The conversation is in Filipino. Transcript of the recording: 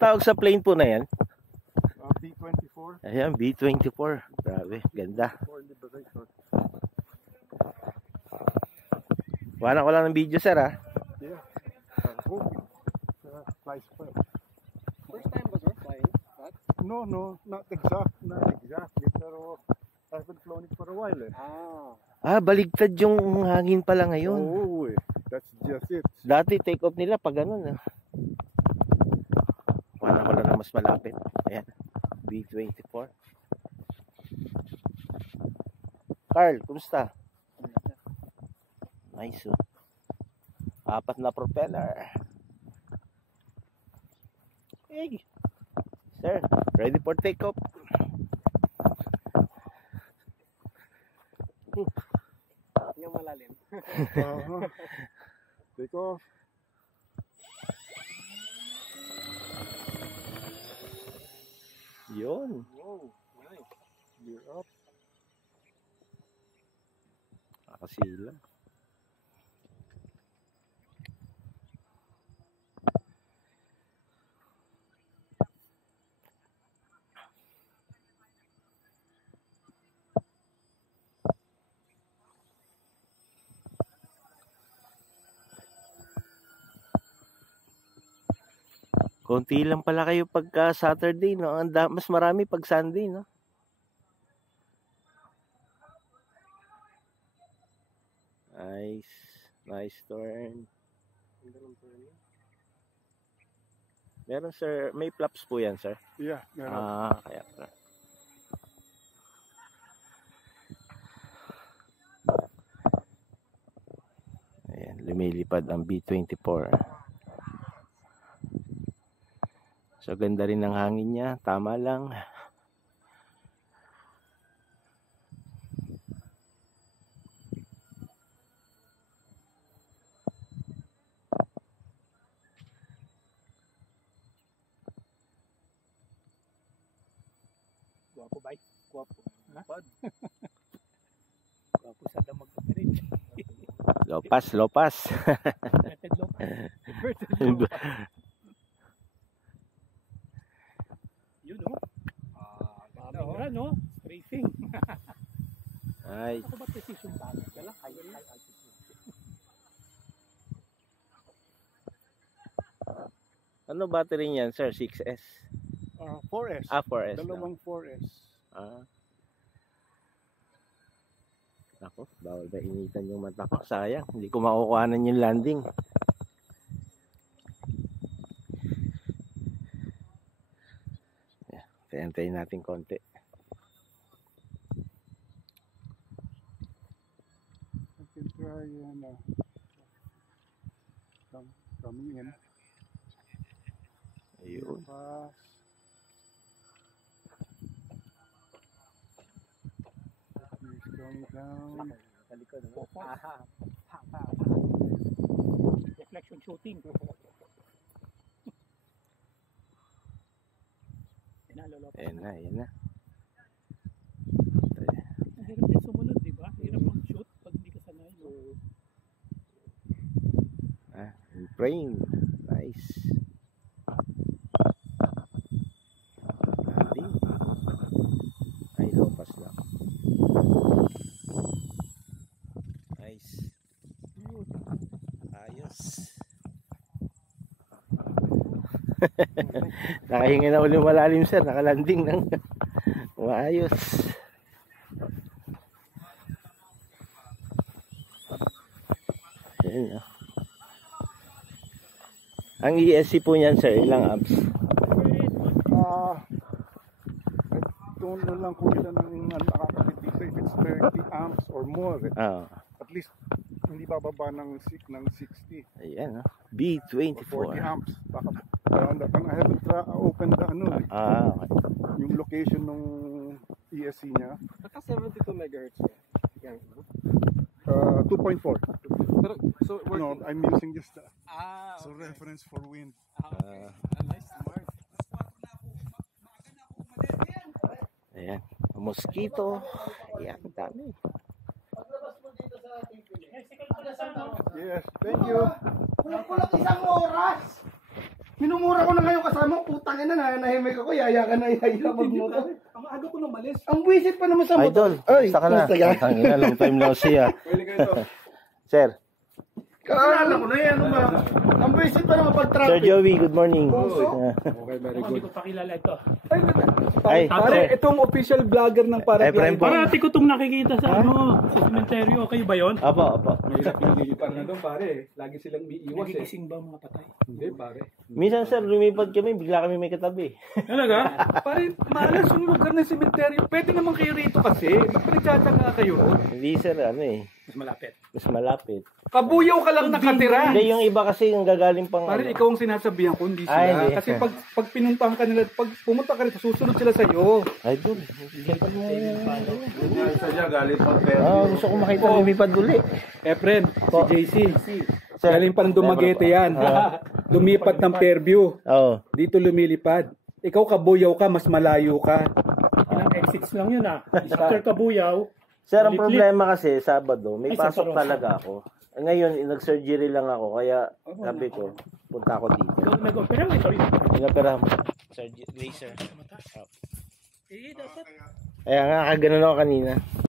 tawag sa plane po na yan? B-24. Ayan, B-24. Grabe, ganda. Wala ko lang ng video, sir, ha? Yeah. Flies well. First time ba, sir, flying that? No, not exactly. Pero I haven't flown it for a while, eh. Baligtad yung hangin pala ngayon. Oo, eh. That's just it. Dati take off nila pag ganun, Wala ko lang na mas malapit. Ayan, B-24. Carl, kumusta? Nice, oh. 4 na propeller. Hey, sir, ready for takeoff. Yung malalim. Take off. Yun. Wow, nice. Gear up. Nakasila. Konti lang pala kayo pagka Saturday, no? Mas marami pag Sunday, no? Nice turn. Meron, sir, may flaps po yan, sir? Yeah, meron. Kaya pala. Ayan, lumilipad ang B-24. So, ganda rin ng hangin niya. Tama lang. Guwapo ba? Guwapo. Pad. Guwapo sa damag ka rin. Lopas. Inverted lopas. Yun, no? Ganda, no? Strafing. Ay. Ako ba precision ba? Kala, high altitude. Ano battery niyan, sir? 6S? 4S. 4S. Dalawang 4S. Ako, bawal ba initan yung mata ko? Sayang, hindi ko makukuhanan yung landing. Antayin natin konti. I can try and coming in. Ayun. He's going down. Talikod, no? Reflection shooting. Ayan na. Hirap din sumunod, di ba? Hirap mag-shoot pag hindi ka sanay. Frame. Nice. Landing. Ay, lopas lang. Nice. Ayos. Nakahinga na ulit malalim, sir. Nakalanding ng maayos. Ayan, Ang ESC po niyan, sir, ilang amps? I don't know lang kung ilan ang nakakapit dito. If it's 30 amps or more, at least hindi bababa ng 60. Ayan, B-24. 40 amps. Baka around that. I haven't opened the okay. yung location ng ESC niya. Naka 72 MHz. 2.4. Pero, so, No, I'm using just okay. so reference for wind. Okay. Nice, smart. Ayan, mosquito. Ayan, dami. Yes, thank you. Kulang isang oras. Minumura ko na ngayon kasama, putang ina na, nahimik ako, yaya ka na yaya magmotor. Ang aga ko namalis. Ang buwisit pa naman sa motor. Idol, basta ka na. Ang ina, long time no see ah. Sir. Kakaalala ko na yan, ano ba? Ang buwisit pa naman Sir pag-traffic. Joey, good morning. Okay, very Hindi ko pakilala ito. Ay, Pare, sir. itong official vlogger ng Ay, friend po. Parati ko itong nakikita sa sa cementerio. Kayo ba yun? Apo, apo. Mahirap yung lilipan na doon, pare. Lagi silang iiwas eh. Nagigising ba mga patay? Hindi, pare. Minsan sir, lumipad kami, bigla kami may katabi. Talaga? Pare, malas yung lugar ng sementeryo. Pwede naman kayo rito kasi. Magpanagsatsaga kayo. Hindi sir, ano eh, Mas malapit. mas malapit. Kabuyaw ka lang nakatira. Hindi, yung iba kasi yung gagaling pang Pare, ikaw ang sinasabihan ko, hindi Ay, sila. hindi. Kasi pag pinuntahan ka nila, pag pumunta ka rito, susunod sila sa'yo. Idol, lumipad mo yan. Sadya, galit pa Gusto ko makita lumipad uli. Efren, si JC. Sir. Galing pa ng Dumaguete yan. Lumipat ng Fairview. Oo. Dito lumilipad. Ikaw kabuyaw ka, mas malayo ka. Ilang exits lang yun After Kabuyaw, Sir, ang Liplip. problema kasi, Sabado, may Ay, sa pasok Rosa. talaga ako. Ngayon, nag-surgery lang ako, kaya sabi ko, punta ako dito. ikaw nag-opera mo ito. Inopera mo. Surgery, laser. Eh, dapat. Kaya nga, kaganon ako kanina.